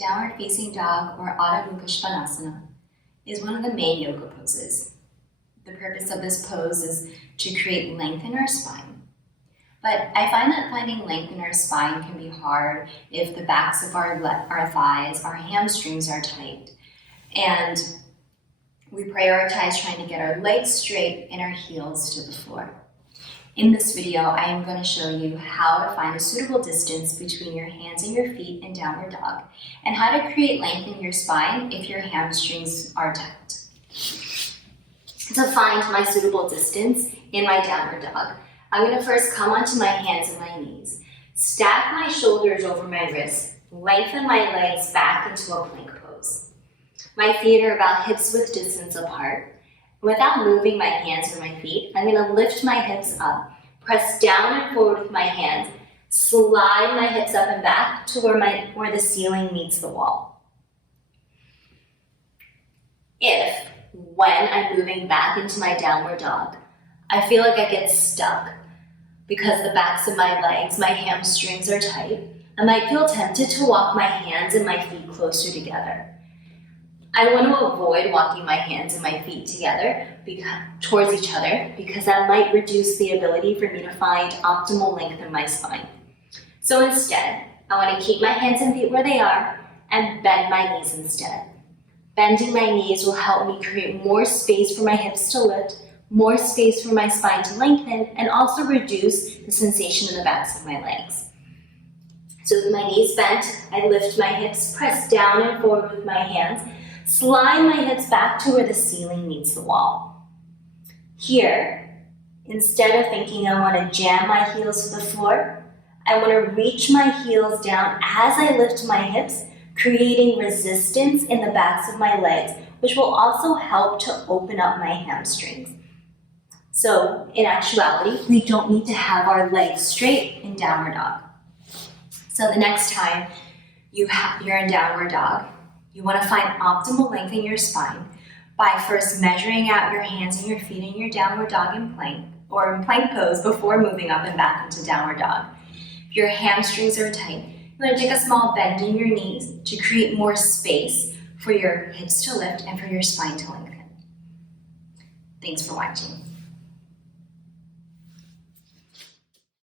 Downward facing dog, or Adho Mukha Svanasana, is one of the main yoga poses. The purpose of this pose is to create length in our spine. But I find that finding length in our spine can be hard if the backs of our thighs, our hamstrings are tight. And we prioritize trying to get our legs straight and our heels to the floor. In this video, I am going to show you how to find a suitable distance between your hands and your feet in downward dog, and how to create length in your spine if your hamstrings are tight. To find my suitable distance in my downward dog, I'm going to first come onto my hands and my knees, stack my shoulders over my wrists, lengthen my legs back into a plank pose. My feet are about hips width distance apart. Without moving my hands or my feet, I'm going to lift my hips up, press down and forward with my hands, slide my hips up and back to where the ceiling meets the wall. If, when I'm moving back into my downward dog, I feel like I get stuck because the backs of my legs, my hamstrings are tight, I might feel tempted to walk my hands and my feet closer together. I want to avoid walking my hands and my feet together towards each other because that might reduce the ability for me to find optimal length in my spine. So instead, I want to keep my hands and feet where they are and bend my knees instead. Bending my knees will help me create more space for my hips to lift, more space for my spine to lengthen, and also reduce the sensation in the backs of my legs. So with my knees bent, I lift my hips, press down and forward with my hands, slide my hips back to where the ceiling meets the wall. Here, instead of thinking I want to jam my heels to the floor, I want to reach my heels down as I lift my hips, creating resistance in the backs of my legs, which will also help to open up my hamstrings. So, in actuality, we don't need to have our legs straight in downward dog. So the next time you're in downward dog, you want to find optimal length in your spine by first measuring out your hands and your feet in your downward dog in plank or in plank pose before moving up and back into downward dog. If your hamstrings are tight, you want to take a small bend in your knees to create more space for your hips to lift and for your spine to lengthen. Thanks for watching.